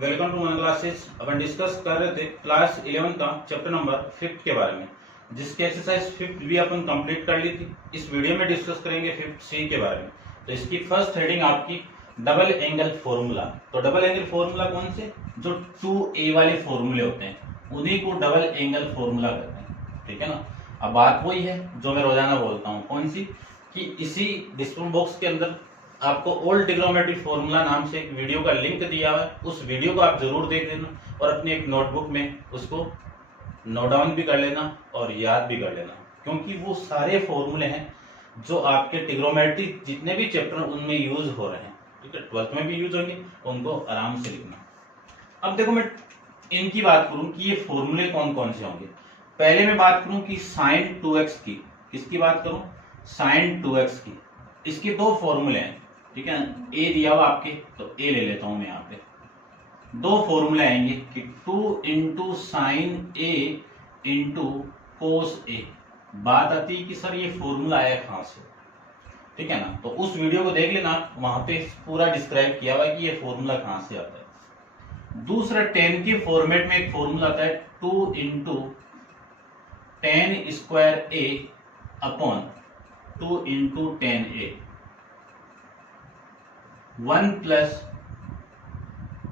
Welcome to one classes. अपन discuss कर रहे थे क्लास 11 का चैप्टर नंबर 5 के बारे में, जिसकी एक्सरसाइज 5 भी अपन कंप्लीट कर ली थी। इस वीडियो में डिस्कस करेंगे 5 सी के बारे में। तो इसकी फर्स्ट हेडिंग आपकी डबल एंगल फॉर्मूला। तो डबल एंगल फॉर्मूला कौन से? जो 2a वाले फॉर्मूले होते हैं उन्हीं को डबल एंगल फॉर्मूला कहते हैं, ठीक है ना। अब बात वही है जो मैं रोजाना बोलता हूँ, कौन सी? कि इसी डिस्क्रिप्शन बॉक्स के अंदर आपको ओल्ड ट्रिग्नोमेट्री फॉर्मूला नाम से एक वीडियो का लिंक दिया हुआ है। उस वीडियो को आप जरूर देख लेना और अपनी एक नोटबुक में उसको नोट डाउन भी कर लेना और याद भी कर लेना, क्योंकि वो सारे फॉर्मूले हैं जो आपके ट्रिग्नोमेट्री जितने भी चैप्टर उनमें यूज हो रहे हैं, ठीक है। 12th में भी यूज होंगे, उनको आराम से लिखना। अब देखो, मैं इनकी बात करूं कि ये फॉर्मूले कौन कौन से होंगे। पहले मैं बात करूं कि साइन 2x की। किसकी बात करूं? साइन 2x की। इसके दो फॉर्मूले हैं, ठीक है। ए दिया हुआ आपके, तो ए ले लेता हूं मैं यहाँ पे। दो फॉर्मूले आएंगे कि 2 इंटू साइन ए इंटू कोस ए। बात आती है कि सर ये फॉर्मूला आया कहां से, ठीक है ना। तो उस वीडियो को देख लेना, वहां पे पूरा डिस्क्राइब किया हुआ है कि ये फॉर्मूला कहां से आता है। दूसरा टेन के फॉर्मेट में एक फॉर्मूला आता है 2 इंटू टेन स्क्वायर ए अपॉन 2 इंटू टेन ए, 1 प्लस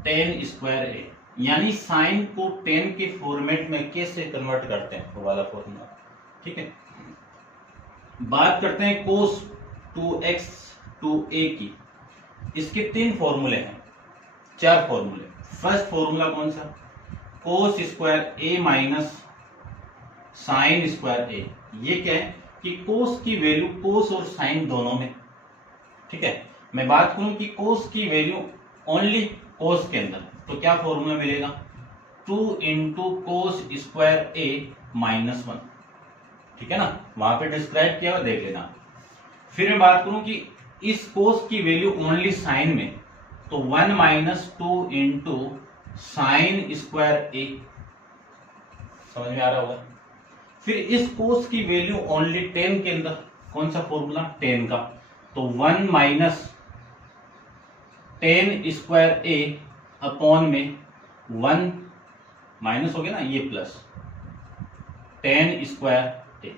टेन स्क्वायर ए। यानी साइन को टेन के फॉर्मेट में कैसे कन्वर्ट करते हैं, वो वाला फॉर्मूला, ठीक है। बात करते हैं कोस 2x 2a की। इसके 3 फॉर्मूले हैं, 4 फॉर्मूले। फर्स्ट फॉर्मूला कौन सा? कोस स्क्वायर ए माइनस साइन स्क्वायर ए। ये क्या है कि कोस की वैल्यू कोस और साइन दोनों में, ठीक है। मैं बात करूं कि कोस की वैल्यू ओनली कोस के अंदर, तो क्या फॉर्मूला मिलेगा? 2 इंटू कोस स्क्वायर ए माइनस 1, ठीक है ना। वहां पे डिस्क्राइब किया हुआ, देख लेना। फिर मैं बात करूं कि इस कोस की वैल्यू ओनली साइन में, तो 1 माइनस 2 इंटू साइन स्क्वायर ए। समझ में आ रहा होगा। फिर इस कोस की वैल्यू ओनली टेन के अंदर, कौन सा फॉर्मूला? टेन का, तो 1 माइनस टेन स्क्वायर ए अपॉन में 1 माइनस हो गया ना, ये प्लस टेन स्क्वायर ए,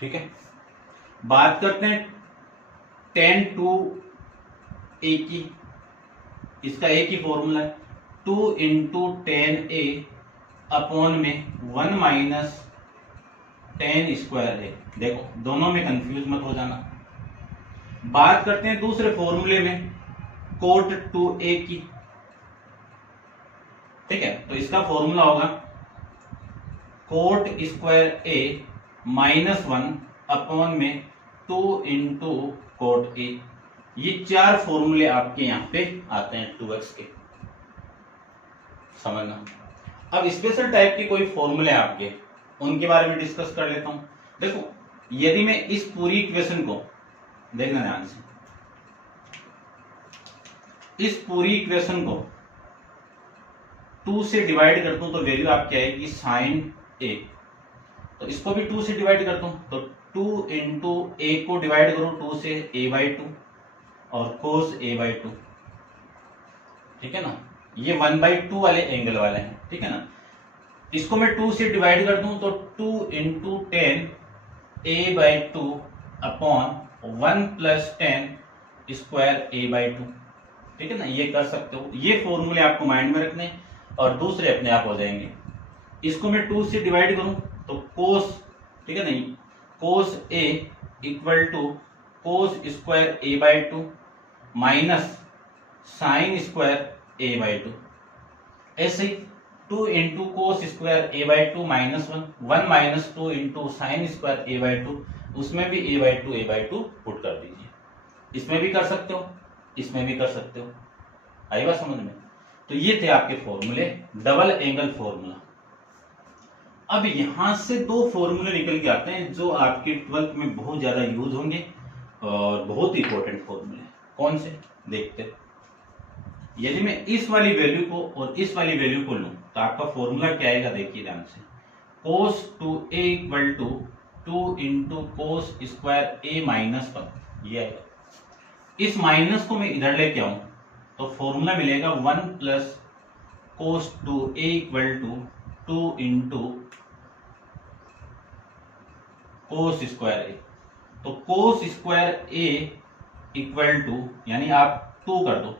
ठीक है। बात करते हैं टेन टू ए की। इसका ए की फॉर्मूला है 2 इंटू टेन ए अपॉन में 1 माइनस टेन स्क्वायर ए। देखो, दोनों में कंफ्यूज मत हो जाना। बात करते हैं दूसरे फॉर्मूले में कोट 2a की, ठीक है। तो इसका फॉर्मूला होगा कोट स्क्वायर ए माइनस 1 अपॉन में 2 इंटू कोट ए। ये 4 फॉर्मूले आपके यहां पे आते हैं 2x के, समझना। अब स्पेशल टाइप के कोई फॉर्मूले आपके, उनके बारे में डिस्कस कर लेता हूं। देखो, यदि मैं इस पूरी इक्वेशन को, देखना ध्यान से, इस पूरी इक्वेशन को 2 से डिवाइड करता हूं तो वैल्यू आपकी आएगी साइन ए। तो इसको भी 2 से डिवाइड करता हूं, तो 2 इंटू ए को डिवाइड करो 2 से, a/2 और कोस a/2, ठीक है ना। ये 1/2 वाले एंगल वाले हैं, ठीक है ना। इसको मैं 2 से डिवाइड कर दूं तो 2 into ten a/2 upon 1 plus ten square a/2, ठीक है ना। ये कर सकते हो। ये फॉर्मूले आपको माइंड में रखने और दूसरे अपने आप हो जाएंगे। इसको मैं 2 से डिवाइड करूं तो कोस, ठीक है ना, cos a equal to cos square a/2 minus sine square a/2। ऐसे ही 2 into cos square a/2 minus 1 minus 2 into sine square a/2, उसमें भी a/2 पुट कर दीजिए। इसमें भी कर सकते हो, इसमें भी कर सकते हो। आई बात समझ में? तो ये थे आपके फॉर्मूले, डबल एंगल फॉर्मूला। अब यहां से 2 फॉर्मूले निकल के आते हैं जो आपके 12th में बहुत ज्यादा यूज होंगे और बहुत इंपॉर्टेंट फॉर्मूले। कौन से? देखते। यदि मैं इस वाली वैल्यू को और इस वाली वैल्यू को लूं तो आपका फॉर्मूला क्या आएगा, देखिए ध्यान से। Cos 2a equal to 2 into cos square a minus 1, ये आएगा। इस माइनस को मैं इधर लेके आऊं तो फॉर्मूला मिलेगा 1 plus cos 2a equal to 2 into cos square A. तो cos square A equal to, यानी आप 2 कर दो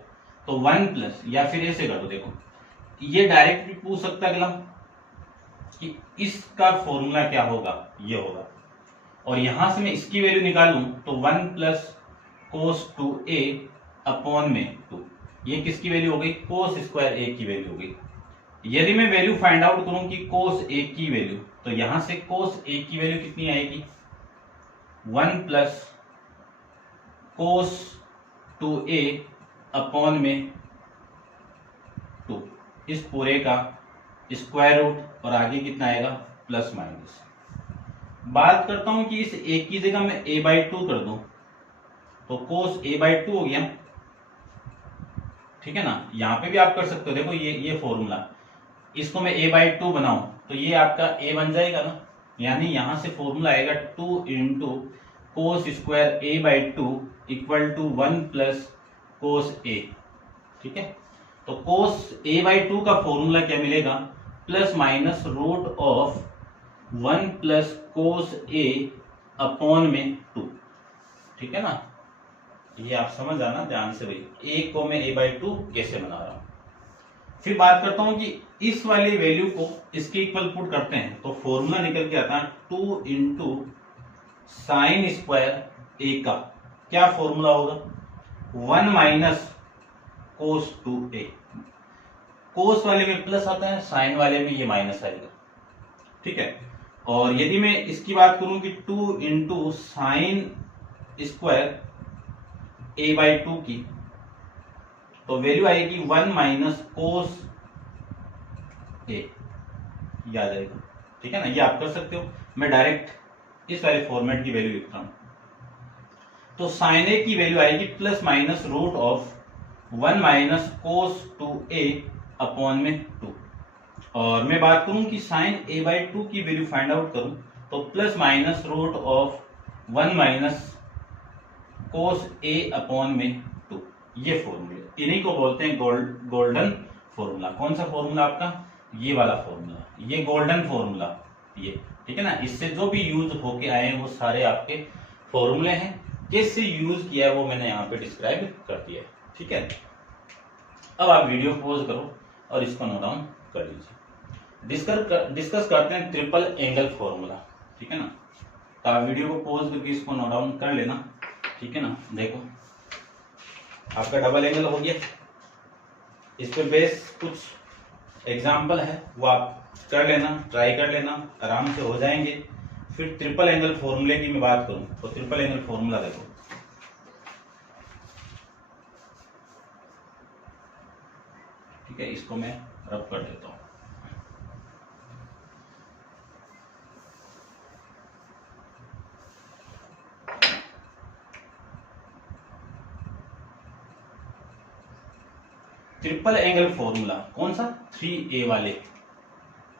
तो 1 प्लस, या फिर ऐसे कर दो, देखो ये डायरेक्ट भी पूछ सकता अगला कि इसका फॉर्मूला क्या होगा, ये होगा, और यहां से मैं इसकी वैल्यू निकालूं तो 1 प्लस कोस 2a अपॉन में 2, ये किसकी वैल्यू हो गई, कोस स्क्वायर ए की वैल्यू हो गई। यदि मैं वैल्यू फाइंड आउट करूं कि कोस ए की वैल्यू, तो यहां से कोस ए की वैल्यू कितनी आएगी, 1 प्लस कोस 2a अपॉन में 2, इस पूरे का स्क्वायर रूट और आगे कितना आएगा प्लस माइनस। बात करता हूं कि इस a की जगह मैं a/2 कर दूं तो कोस a/2 हो गया, ठीक है ना। यहां पे भी आप कर सकते हो, देखो ये फॉर्मूला, इसको मैं a/2 बनाऊं तो ये आपका a बन जाएगा ना, यानी यहां से फॉर्मूला आएगा 2 into cos square a/2 equal to 1 plus cos a, ठीक है। तो कोस a/2 का फॉर्मूला क्या मिलेगा, plus minus root of 1 plus cos a upon में 2, ठीक है ना। ये आप समझ आना ध्यान से भाई, a को मैं a/2 कैसे बना रहा हूं। फिर बात करता हूं कि इस वाली वैल्यू को इसके इक्वल पुट करते हैं तो फॉर्मूला निकल के आता है 2 इंटू साइन स्क्वायर ए का क्या फॉर्मूला होगा, 1 माइनस कोस 2a। कोस वाले में प्लस आता है, साइन वाले में ये माइनस आएगा, ठीक है। और यदि मैं इसकी बात करूं कि 2 इंटू साइन स्क्वायर a/2 की, तो वैल्यू आएगी 1 माइनस कोस a, ये आ जाएगा, ठीक है ना। ये आप कर सकते हो, मैं डायरेक्ट इस वाले फॉर्मेट की वैल्यू लिखता हूं। तो साइन a की वैल्यू आएगी plus minus root of 1 minus cos 2a upon में 2। और मैं बात करूं कि साइन a/2 की वैल्यू फाइंड आउट करूं तो plus minus root of 1 minus cos a upon में 2, ये फॉर्मूले, इन्हीं को बोलते हैं गोल्डन फॉर्मूला। कौन सा फॉर्मूला आपका, ये वाला फॉर्मूला, ये गोल्डन फॉर्मूला, ये, ठीक है ना। इससे जो भी यूज होके आए हैं वो सारे आपके फॉर्मूले हैं, कैसे यूज किया है वो मैंने यहाँ पे डिस्क्राइब कर दिया है, ठीक है। अब आप वीडियो पॉज करो और इसको नोट डाउन कर लीजिए। डिस्कस करते हैं ट्रिपल एंगल फॉर्मूला, ठीक है ना। तो आप वीडियो को पॉज करके इसको नोट डाउन कर लेना, ठीक है ना। देखो आपका डबल एंगल हो गया, इस पे बेस कुछ एग्जाम्पल है वो आप कर लेना, ट्राई कर लेना, आराम से हो जाएंगे। फिर ट्रिपल एंगल फॉर्मूले की मैं बात करूं तो ट्रिपल एंगल फॉर्मूला देखो, ठीक है। इसको मैं रब कर देता हूं। ट्रिपल एंगल फॉर्मूला कौन सा, 3a वाले,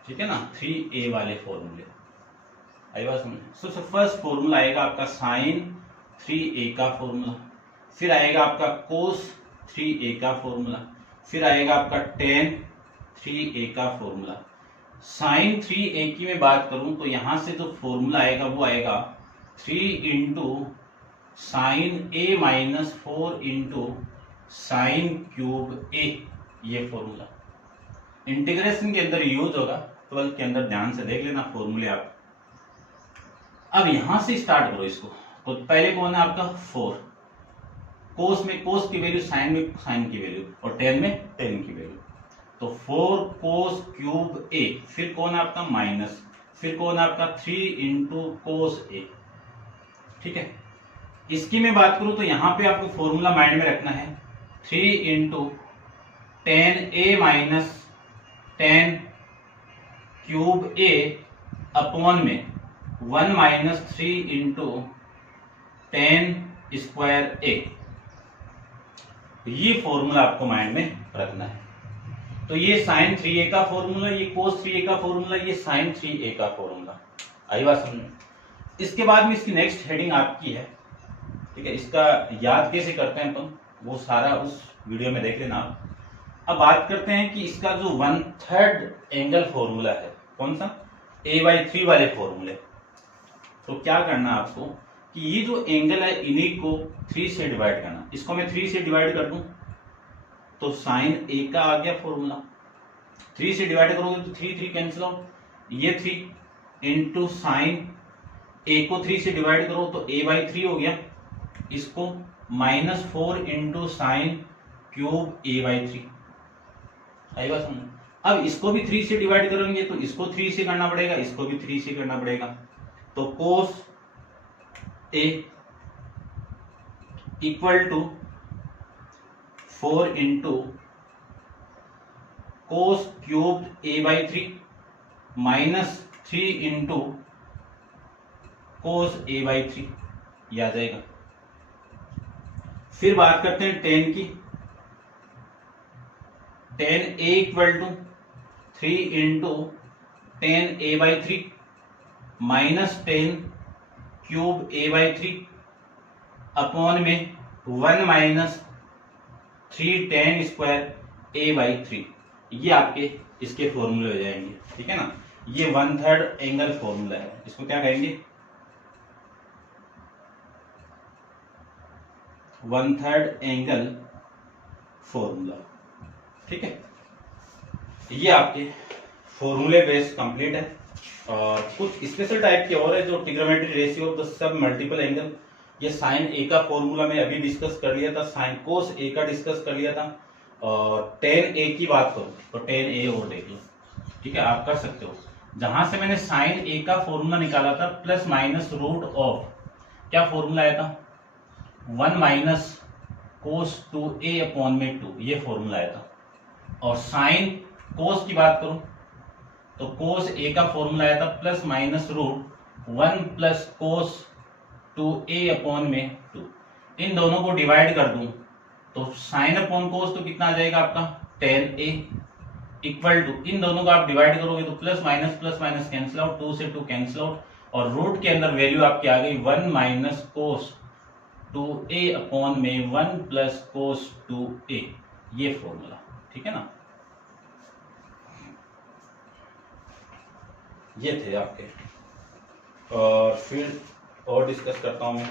ठीक है ना, 3a वाले फॉर्मूले आई बात समझ। सबसे फर्स्ट फॉर्मूला आएगा आपका साइन 3a का फॉर्मूला, फिर आएगा आपका कोस 3a का फॉर्मूला, फिर आएगा आपका टेन 3a का फॉर्मूला। साइन 3a की मैं बात करूं तो यहां से जो फॉर्मूला आएगा वो आएगा 3 into sine a minus 4 into sine cube a, ये फॉर्मूला इंटीग्रेशन के अंदर यूज होगा, 12 के अंदर ध्यान से देख लेना फॉर्मूले आप। अब यहां से स्टार्ट करो इसको, तो पहले कौन है आपका 4, कोस में कोस की वैल्यू, साइन में साइन की वैल्यू, और टेन में टेन की वैल्यू। तो 4 कोस क्यूब a, फिर कौन है आपका माइनस, फिर कौन है आपका 3 इंटू कोस a, ठीक है। इसकी मैं बात करूं तो यहां पे आपको फॉर्मूला माइंड में रखना है 3 into ten a minus ten cube a upon में 1 minus 3 into ten square a, ये फॉर्मूला आपको माइंड में रखना है। तो ये साइन 3a का फॉर्मूला, ये कोस 3a का फॉर्मूला, ये साइन 3a का फॉर्मूला, आई बात समझ। इसके बाद में इसकी नेक्स्ट हेडिंग आपकी है, ठीक है। इसका याद कैसे करते हैं अपन, वो सारा उस वीडियो में देख लेना आप। अब बात करते हैं कि इसका जो 1/3 एंगल फॉर्मूला है, कौन सा, a/3 वाले फॉर्मूले। तो क्या करना है आपको कि ये जो एंगल है इन्हीं को 3 से डिवाइड करना। इसको मैं 3 से डिवाइड कर दूं तो साइन ए का आ गया फॉर्मूला। 3 से डिवाइड करोगे तो 3 कैंसिल आउट, ये 3 इंटू साइन ए को 3 से डिवाइड करो तो a/3 हो गया। इसको -4 इंटू साइन क्यूब a/3। आई बात समझ। अब इसको भी 3 से डिवाइड करेंगे तो इसको 3 से करना पड़ेगा, इसको भी 3 से करना पड़ेगा। तो cos A equal to 4 into cos cube a/3 -3 into cos a/3, ये आ जाएगा। फिर बात करते हैं टेन की। Tan A equal to 3 into tan a/3 -10 cube a/3 upon में 1 - 3 टेन स्क्वायर a/3। ये आपके इसके फॉर्मूले हो जाएंगे, ठीक है ना। ये 1/3 एंगल फॉर्मूला है, इसको क्या कहेंगे, 1/3 एंगल फॉर्मूला, ठीक है। ये आपके फॉर्मूले बेस कंप्लीट है। और कुछ स्पेशल टाइप के और है जो trigonometry ratio of the sub multiple angle. ये साइन ए का फॉर्मूला में अभी डिस्कस कर लिया था, साइन कोस ए का डिस्कस कर लिया था। और टेन ए की बात करो तो टेन ए और देख लो, ठीक है, आप कर सकते हो। जहां से मैंने साइन ए का फॉर्मूला निकाला था प्लस माइनस रूट ऑफ, क्या फॉर्मूला आया था, 1 - कोस 2a अपॉन में 2, ये फॉर्मूला आया था। और साइन कोस की बात करूं तो कोस ए का फॉर्मूला आया था plus minus root 1 plus cos 2a upon में 2। इन दोनों को डिवाइड कर दूं तो साइन अपॉन कोस तो कितना आ जाएगा आपका 10a इक्वल टू, इन दोनों को आप डिवाइड करोगे तो प्लस माइनस कैंसिल आउट, 2 से 2 कैंसिल आउट, और रूट के अंदर वैल्यू आपकी आ गई 1 - कोस 2a अपॉन में 1 प्लस कोस 2a, ये फॉर्मूला, ठीक है ना। ये थे आपके। और फिर और डिस्कस करता हूं मैं,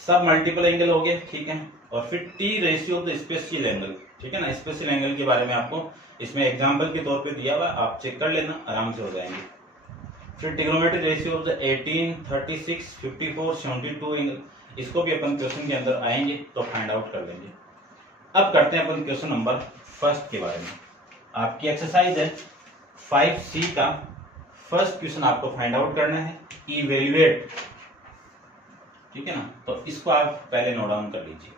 सब मल्टीपल एंगल हो गए, ठीक है। और फिर T ratio of the special angle, ठीक है ना। स्पेशल एंगल के बारे में आपको इसमें एग्जांपल के तौर पे दिया हुआ, आप चेक कर लेना, आराम से हो जाएंगे। फिर trigonometry ratio of the 18, 36, 54, 72 angle, इसको भी अपन क्वेश्चन के अंदर आएंगे तो फाइंड आउट कर लेंगे। अब करते हैं अपन क्वेश्चन नंबर फर्स्ट के बारे में। आपकी एक्सरसाइज है 5C का फर्स्ट क्वेश्चन, आपको फाइंड आउट करना है इवेल्युएट, ठीक है ना। तो इसको आप पहले नोट डाउन कर लीजिए,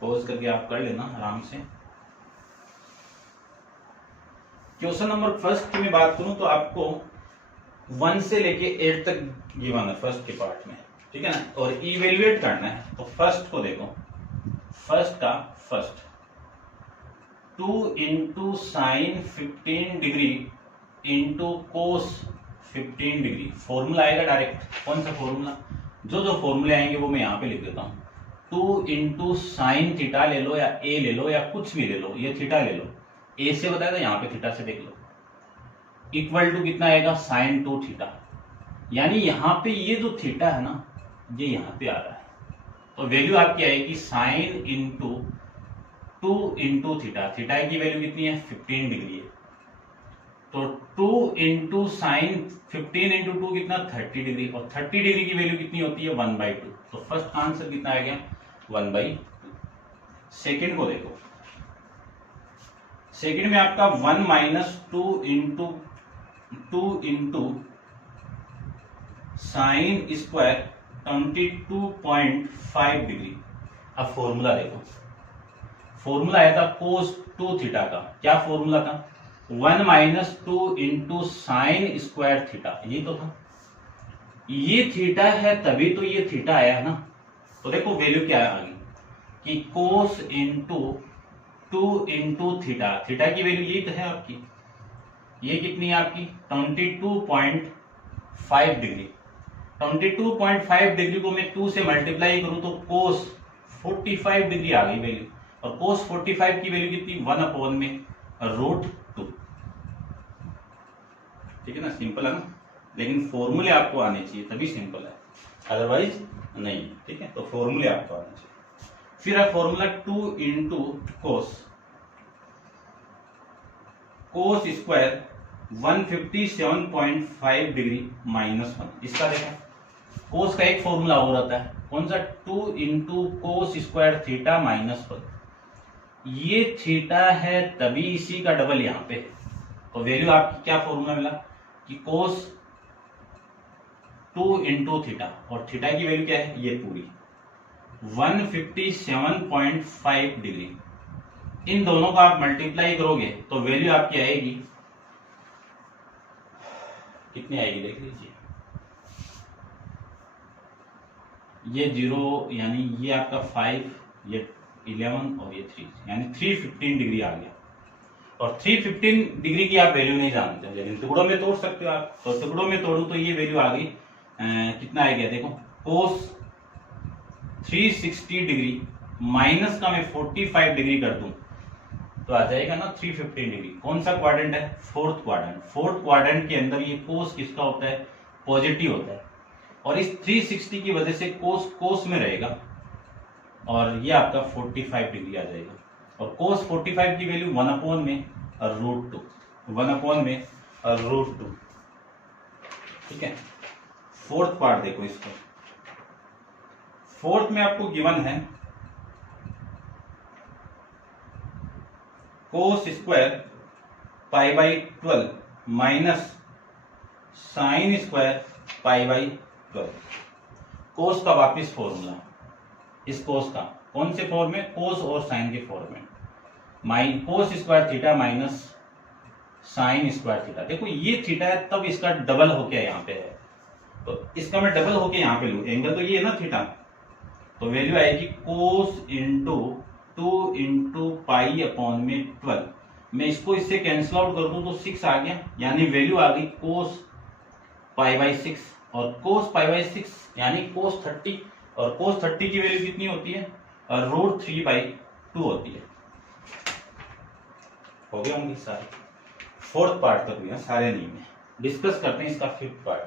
पॉज करके आप कर लेना आराम से। क्वेश्चन नंबर फर्स्ट की मैं बात करूं तो आपको 1 से लेके 8 तक गिवन है फर्स्ट के पार्ट में, ठीक है ना। और इवेल्युएट करना है तो फर्स्ट को देखो, फर्स्ट का first 2 into sign 15 degree into cos 15 degree, formula आएगा डायरेक्ट। कौन सा फॉर्मूला, जो फॉर्मूले आएंगे वो मैं यहाँ पे लिख देता हूँ। 2 इंटू साइन थीटा ले लो या ए ले लो या कुछ भी ले लो, ये थीटा ले लो, ए से बताया था, यहाँ पे थीटा से देख लो, इक्वल टू कितना आएगा साइन 2 थीटा। यानी यहाँ पे ये जो थीटा है ना, ये यहाँ पे आ रहा है, तो वैल्यू आपकी आएगी sine into 2 into theta. Theta की वैल्यू कितनी है 15 डिग्री है, तो 2 इंटू साइन 15 इंटू 2 कितना 30 डिग्री, और 30 डिग्री की वैल्यू कितनी होती है 1/2। तो फर्स्ट आंसर कितना आ गया 1/2। सेकेंड को देखो, सेकेंड में आपका 1 - 2 इंटू साइन स्क्वायर 22.5 डिग्री। अब फॉर्मूला देखो, फॉर्मूला आया था कोस 2 थीटा का, क्या फॉर्मूला था 1 - 2 इंटू साइन स्क्वायर थीटा, ये तो था। ये थीटा है तभी तो ये थीटा आया है ना। तो देखो वैल्यू क्या आ गई कि कोस इंटू 2 इंटू थीटा, थीटा की वैल्यू यही तो है आपकी, ये कितनी है आपकी 5 डिग्री। 22.5 डिग्री को मैं 2 से मल्टीप्लाई करूं तो कोस 45 डिग्री आ गई वैल्यू, और कोस 45 की वैल्यू कितनी, 1/√2। ठीक है ना, सिंपल है ना, लेकिन फॉर्मूले आपको आने चाहिए तभी सिंपल है, अदरवाइज नहीं। ठीक है, तो फॉर्मूले आपको आने चाहिए। फिर है formula 2 into cos square 157.5 degree -1। इसका देखा, कोस का एक फॉर्मूला और आता है, कौन सा, 2 इंटू कोस स्क्वायर थीटा -1। ये थीटा है तभी इसी का डबल यहां पे, तो वैल्यू आपकी क्या फॉर्मूला मिला कि कोस 2 इंटू थीटा, और थीटा की वैल्यू क्या है, ये पूरी 157.5 डिग्री। इन दोनों का आप मल्टीप्लाई करोगे तो वैल्यू आपकी आएगी, कितनी आएगी देख लीजिए, ये 0 यानी ये आपका 5, ये 11 और ये 3, यानी 315 डिग्री आ गया। और 315 डिग्री की आप वैल्यू नहीं जानते, लेकिन टुकड़ों में तोड़ सकते हो आप, तो टुकड़ों में तोड़ू तो ये वैल्यू आ गई, कितना आ गया देखो, कोस 360 डिग्री माइनस का मैं 45 डिग्री कर दूं तो आ जाएगा ना 315 डिग्री। कौन सा क्वाड्रेंट है, फोर्थ क्वाड्रेंट। फोर्थ क्वाड्रेंट के अंदर ये कोस किसका होता है, पॉजिटिव होता है, और इस 360 की वजह से कोस कोस में रहेगा, और ये आपका 45 डिग्री आ जाएगा। और कोस 45 की वैल्यू 1/√2, 1/√2। ठीक है, फोर्थ पार्ट देखो इसको, फोर्थ में आपको गिवन है cos square π/12 minus sine square π/12। Cos का वापिस फॉर्मूला, इस कोस का कौन से फॉर्म में, कोस और साइन के फॉर्म में, cos square theta minus sine square theta. देखो ये थीटा है तब इसका डबल होके यहाँ पे है, तो इसका मैं डबल होके यहाँ पे लू, एंगल तो ये है ना थीटा, तो वैल्यू आएगी कोस इंटू 2 इंटू π/12। मैं इसको इससे कैंसिल आउट कर दूं तो 6 आ गया, यानी वैल्यू आ गई कोस π/6, और कोस π/6 यानी कोस 30, और कोस 30 की वैल्यू कितनी होती है, √3/2 होती है। हो गया होंगे सारे, फोर्थ पार्ट तक हुआ, सारे नहीं है। डिस्कस करते हैं इसका फिफ्थ पार्ट,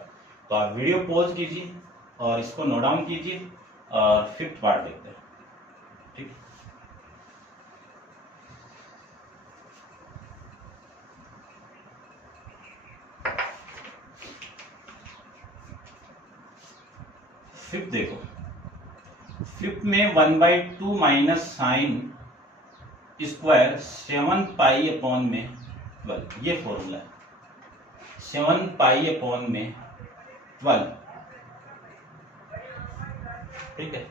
तो आप वीडियो पॉज कीजिए और इसको नोट डाउन कीजिए और फिफ्थ पार्ट देखते हैं। ठीक, फिफ्थ देखो, फिफ्थ में 1/2 माइनस साइन स्क्वायर 7π/12, ये फॉर्मूला है, 7π/12। ठीक है,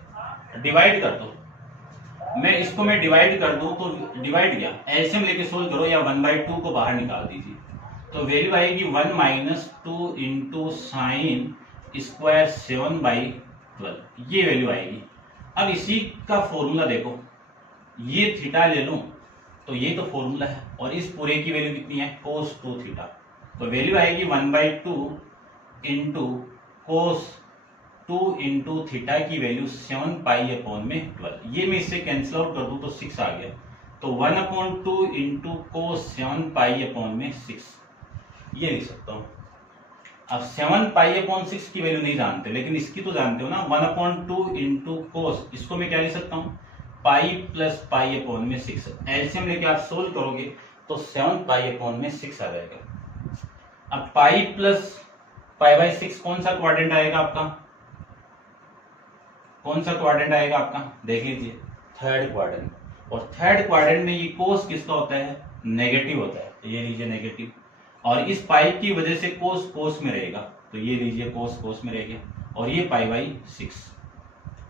डिवाइड कर दो, मैं डिवाइड कर दूं तो डिवाइड किया, एलसीएम लेके सोल्व करो या 1/2 को बाहर निकाल दीजिए, तो वैल्यू आएगी 1 - 2 इंटू साइन स्क्वायर 7/12, ये वैल्यू आएगी। अब इसी का फॉर्मूला देखो, ये थीटा ले लूं तो ये तो फॉर्मूला है, और इस पूरे की वैल्यू कितनी है, कोस 2 थीटा, तो वैल्यू आएगी 1/2 इंटू कोस 2 इंटू थीटा की वैल्यू 7π/12। ये मैं इससे कैंसिल आउट कर दूं तो 6 आ गया, तो 1/2 इंटू कोस 7π/6, ये लिख सकता हूं। अब 7π/6 की वैल्यू नहीं जानते, लेकिन इसकी तो जानते हो ना, 1/2 इंटू कोस, इसको मैं क्या लिख सकता हूँ, पाई प्लस π/6। एलसीएम लेके आप सोल्व करोगे तो 7π/6 आ जाएगा। अब पाई प्लस π/6 कौन सा क्वाड्रेंट आएगा आपका, कौन सा क्वाड्रेंट आएगा आपका, देख लीजिए, थर्ड क्वाड्रेंट, और थर्ड क्वाड्रेंट में ये कोस किसका होता है, नेगेटिव होता है, तो ये लीजिए नेगेटिव, और इस पाई की वजह से कोस कोस में रहेगा, तो ये लीजिए कोस कोस में रहेगा, और ये π/6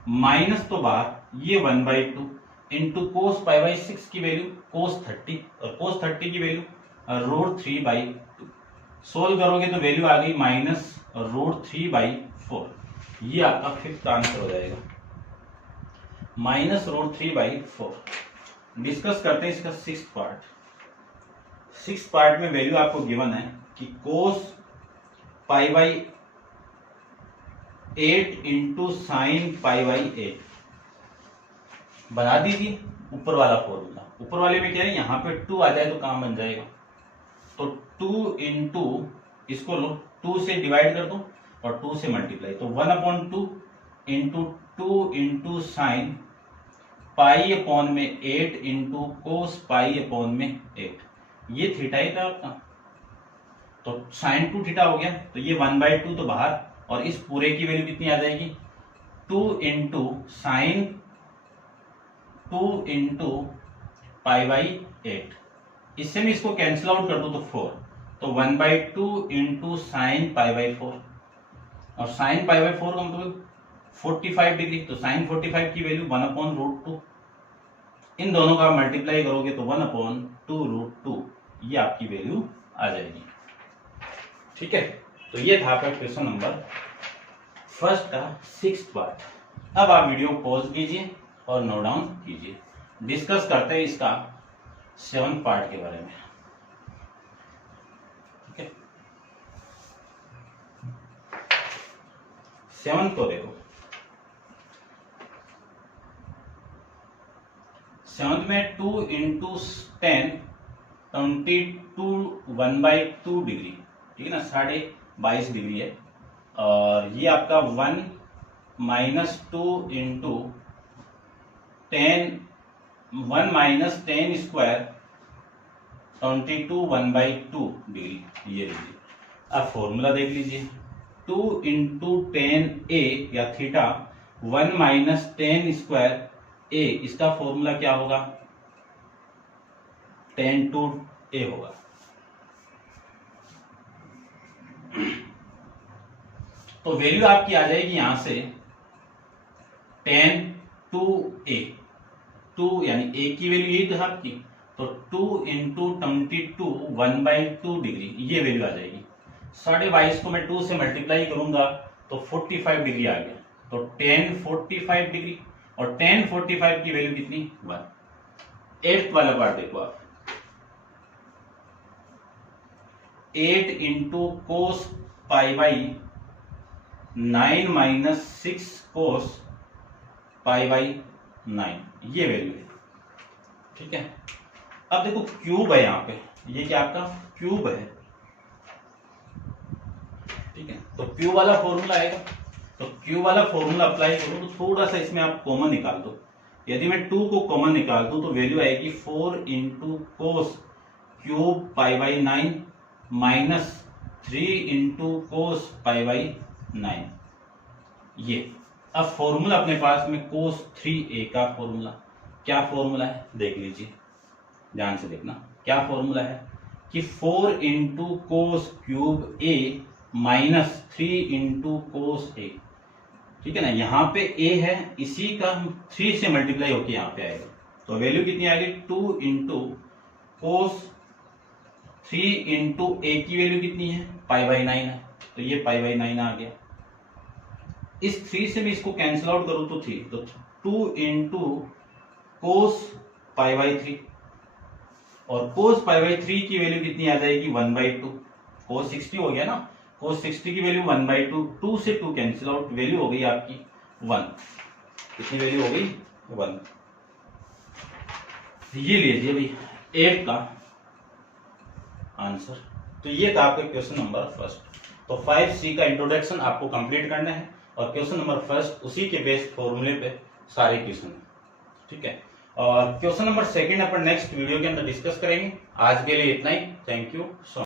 माइनस तो बाहर, ये 1/2 इंटू कोस π/6 की वैल्यू कोस 30, और कोस 30 की वैल्यू √3/2। सोल्व करोगे तो वैल्यू आ गई -√3/4। ये आपका फिफ्थ आंसर हो जाएगा, -√3/4। डिस्कस करते हैं इसका सिक्स्थ पार्ट। सिक्स्थ पार्ट में वैल्यू आपको गिवन है कि कोस π/6 8 इंटू साइन पाई बाई 8 बना दीजिए ऊपर वाला फॉर्मूला। ऊपर वाले में क्या है, यहाँ पे 2 आ जाए तो काम बन जाएगा। तो 2 इंटू इसको लो 2 से डिवाइड कर दो और 2 से मल्टीप्लाई, तो 1/2 into 2 into sine pi upon में 8 इंटू कोस पाई अपॉन में 8। ये थीटा ही था आपका, तो साइन 2 थीटा हो गया, तो ये 1/2 तो बाहर, और इस पूरे की वैल्यू कितनी आ जाएगी 2 into sign 2 into pi by 8। इससे मैं इसको कैंसिल आउट कर दूं तो 4, तो 1/2 इंटू साइन पाई बाई 4, और साइन पाई बाई 4 का मतलब 45 डिग्री, तो साइन 45 की वैल्यू 1/√2। इन दोनों का मल्टीप्लाई करोगे तो 1/2√2 ये आपकी वैल्यू आ जाएगी। ठीक है, तो ये था आपका क्वेश्चन नंबर फर्स्ट का 6th पार्ट। अब आप वीडियो पॉज कीजिए और नोट डाउन कीजिए। डिस्कस करते हैं इसका 7th पार्ट के बारे में। ठीक है, 7th को देखो। 7th में 2 इंटू 10 22 1/2 डिग्री, ठीक है ना, 22.5 डिग्री है। और ये आपका 1 minus 2 into 10 1 minus 10 square 22 1/2 degree, ये डिग्री। अब फॉर्मूला देख लीजिए, 2 इंटू 10a या थीटा 1 माइनस 10 स्क्वायर a, इसका फॉर्मूला क्या होगा 10 to a होगा। तो वैल्यू आपकी आ जाएगी यहां से 10 to a, 2 यानी a की वैल्यू यही था आपकी, तो 2 इंटू 22 1/2 डिग्री, ये वैल्यू आ जाएगी। 22.5 को मैं 2 से मल्टीप्लाई करूंगा तो 45 डिग्री आ गया, तो 10 45 डिग्री, और 10 45 की वैल्यू कितनी 1। 8th वाला पार्ट देखो आप, 8 into cos pi by 9 minus 6 cos pi by 9, ये वैल्यू है। ठीक है, अब देखो क्यूब है यहाँ पे, ये क्या आपका क्यूब है। ठीक है, तो क्यूब वाला फॉर्मूला आएगा, तो क्यूब वाला फॉर्मूला अप्लाई करो तो थोड़ा सा इसमें आप कॉमन निकाल दो। यदि मैं 2 को कॉमन निकाल दूं तो वैल्यू आएगी 4 into cos cube pi by 9 minus 3 into cos pi by 9, ये। अब फॉर्मूला अपने पास में कोस 3a का फॉर्मूला, क्या फॉर्मूला है देख लीजिए, ध्यान से देखना क्या फॉर्मूला है कि 4 into cos cube a minus 3 into cos a। ठीक है ना, यहाँ पे a है, इसी का 3 से मल्टीप्लाई होके यहाँ पे आएगा, तो वैल्यू कितनी आएगी 2 इंटू कोस 3 इंटू a की वैल्यू कितनी है पाई बाई 9 है, तो ये पाई बाई 9 आ गया। इस 3 से मैं इसको कैंसिल आउट करूं तो 3, तो 2 इंटू कोस पाई बाई 3, और कोस पाई बाई 3 की वैल्यू कितनी आ जाएगी 1/2। कोस 60 हो गया ना, कोस 60 की वैल्यू 1/2, 2 से 2 कैंसिल आउट, वैल्यू हो गई आपकी 1। कितनी वैल्यू हो गई 1। ये लीजिए भाई 8 का आंसर। तो ये था आपका क्वेश्चन नंबर फर्स्ट। तो 5C का इंट्रोडक्शन आपको कंप्लीट करना है, और क्वेश्चन नंबर फर्स्ट उसी के बेस्ड फॉर्मूले पे सारे क्वेश्चन। ठीक है, और क्वेश्चन नंबर सेकंड अपन नेक्स्ट वीडियो के अंदर डिस्कस करेंगे। आज के लिए इतना ही, थैंक यू सो मच।